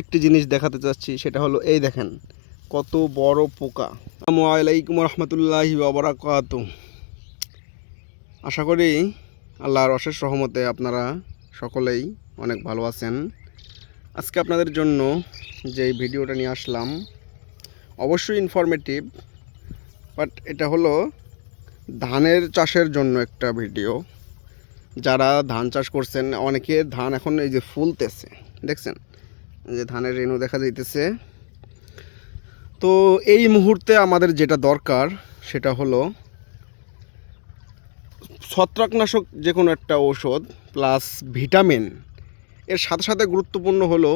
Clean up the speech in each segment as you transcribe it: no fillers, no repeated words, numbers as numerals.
একটি জিনিস দেখাতে চাচ্ছি, সেটা হলো এই দেখেন কত বড় পোকা। আসসালামু আলাইকুম রহমতুল্লাহি ওয়া বারাকাতুহু। আশা করি আল্লাহর অশেষ রহমতে আপনারা সকলেই অনেক ভালো আছেন। আজকে আপনাদের জন্য যে ভিডিওটা নিয়ে আসলাম অবশ্যই ইনফরমেটিভ, বাট এটা হলো ধানের চাষের জন্য একটা ভিডিও। যারা ধান চাষ করছেন, অনেকে ধান এখন এই যে ফুলতেছে, দেখছেন যে ধানের রেণু দেখা যাইতেছে। তো এই মুহূর্তে আমাদের যেটা দরকার সেটা হলো ছত্রাকনাশক, যে কোনো একটা ঔষধ প্লাস ভিটামিন। এর সাথে সাথে গুরুত্বপূর্ণ হলো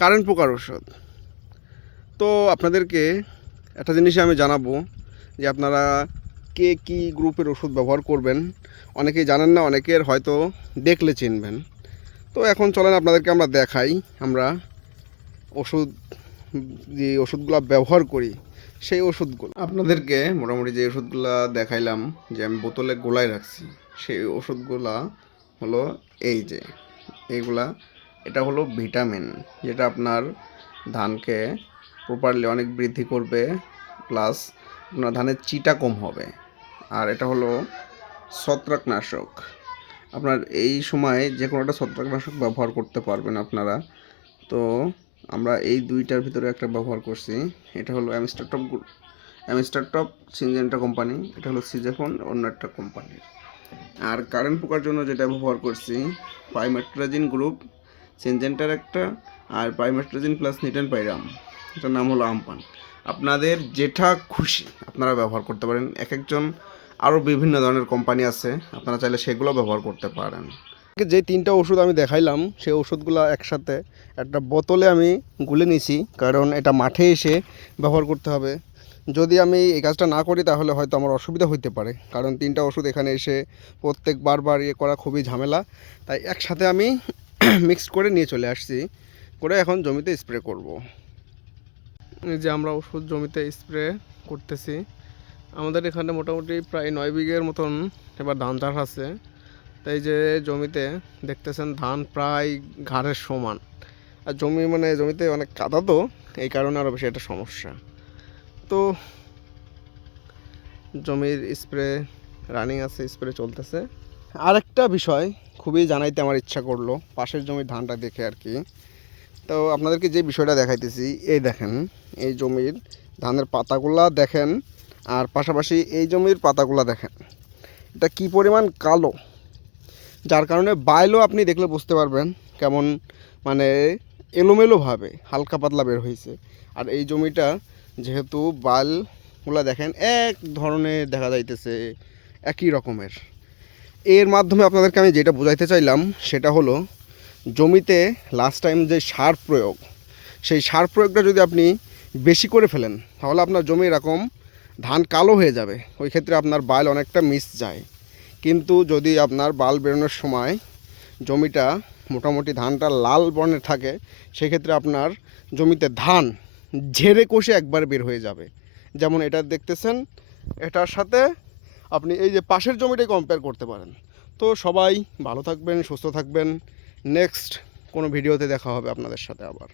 কারেন্ট পোকার ওষুধ। তো আপনাদেরকে একটা জিনিস আমি জানাবো যে আপনারা কে কী গ্রুপের ওষুধ ব্যবহার করবেন। অনেকেই জানেন না, অনেকের হয়তো দেখলে চিনবেন। তো এখন চলেন আপনাদেরকে আমরা দেখাই আমরা ওষুধ, যে ওষুধগুলো ব্যবহার করি সেই ওষুধগুলো। আপনাদেরকে মোটামুটি যে ওষুধগুলো দেখাইলাম, যে আমি বোতলে গোলায় রাখছি, সেই ওষুধগুলা হলো এই যে এইগুলা। এটা হলো ভিটামিন, যেটা আপনার ধানকে প্রপারলি অনেক বৃদ্ধি করবে, প্লাস আপনার ধানের চিটা কম হবে। আর এটা হলো ছত্রাকনাশক। আপনার এই সময় যে কোনো একটা ছত্রাকনাশক ব্যবহার করতে পারবেন আপনারা। তো আমরা এই দুইটার ভিতরে একটা ব্যবহার করছি। এটা হলো অ্যামিস্টারটপ সিনজেন্টা কোম্পানি, এটা হলো সিজেফোন অন্য একটা কোম্পানির। আর কারেন্ট পোকার জন্য যেটা ব্যবহার করছি পাইমেট্রাজিন গ্রুপ সিনজেন্টার একটা, আর পাইমেট্রাজিন প্লাস নিটেন পাইরাম, এটার নাম হলো আমপান। আপনাদের যেটা খুশি আপনারা ব্যবহার করতে পারেন। এক একজন আরও বিভিন্ন ধরনের কোম্পানি আছে, আপনারা চাইলে সেগুলো ব্যবহার করতে পারেন। যে তিনটা ওষুধ আমি দেখাইলাম সেই ওষুধগুলো একসাথে একটা বোতলে আমি গুলে নিয়েছি, কারণ এটা মাঠে এসে ব্যবহার করতে হবে। যদি আমি এই কাজটা না করি তাহলে হয়তো আমার অসুবিধা হতে পারে, কারণ তিনটা ওষুধ এখানে এসে প্রত্যেক বারবার করা খুবই ঝামেলা। তাই একসাথে আমি মিক্সড করে নিয়ে চলে আসছি, করে এখন জমিতে স্প্রে করব। এই যে আমরা ওষুধ জমিতে স্প্রে করতেছি। আমাদের এখানে মোটামুটি প্রায় 9 বিঘের মতন এবার ধান চাষ আছে। তাই যে জমিতে দেখতেছেন ধান প্রায় ঘাড়ের সমান, আর জমিতে অনেক কাদা, তো এই কারণে আরও বেশি একটা সমস্যা। তো জমির স্প্রে রানিং আছে, স্প্রে চলতেছে। আরেকটা বিষয় খুবই জানাইতে আমার ইচ্ছা করলো পাশের জমির ধানটা দেখে আর কি। তো আপনাদেরকে যে বিষয়টা দেখাইতেছি, এই দেখেন এই জমির ধানের পাতাগুলা দেখেন, আর পাশাপাশি এই জমির পাতাগুলা দেখেন, এটা কি পরিমাণ কালো, যার কারণে বাইলও আপনি দেখলে বুঝতে পারবেন কেমন মানে এলোমেলোভাবে হালকা পাতলা বের হয়েছে। আর এই জমিটা যেহেতু বাইলগুলা দেখেন এক ধরনের দেখা যাইতেছে, একই রকমের। এর মাধ্যমে আপনাদেরকে আমি যেটা বোঝাইতে চাইলাম সেটা হলো জমিতে লাস্ট টাইম যে সার প্রয়োগ, সেই সার প্রয়োগটা যদি আপনি বেশি করে ফেলেন তাহলে আপনার জমি এরকম ধান কালো হয়ে যাবে। ওই ক্ষেত্রে আপনার বাইল অনেকটা মিস যায়। কিন্তু যদি আপনার বাল বেরোনোর সময় জমিটা মোটামুটি ধানটা লাল বর্ণের থাকে, সেক্ষেত্রে আপনার জমিতে ধান ঝেড়ে কষে একবার বের হয়ে যাবে। যেমন এটা দেখতেছেন, এটার সাথে আপনি এই যে পাশের জমিটাই কম্পেয়ার করতে পারেন। তো সবাই ভালো থাকবেন, সুস্থ থাকবেন। নেক্সট কোনো ভিডিওতে দেখা হবে আপনাদের সাথে আবার।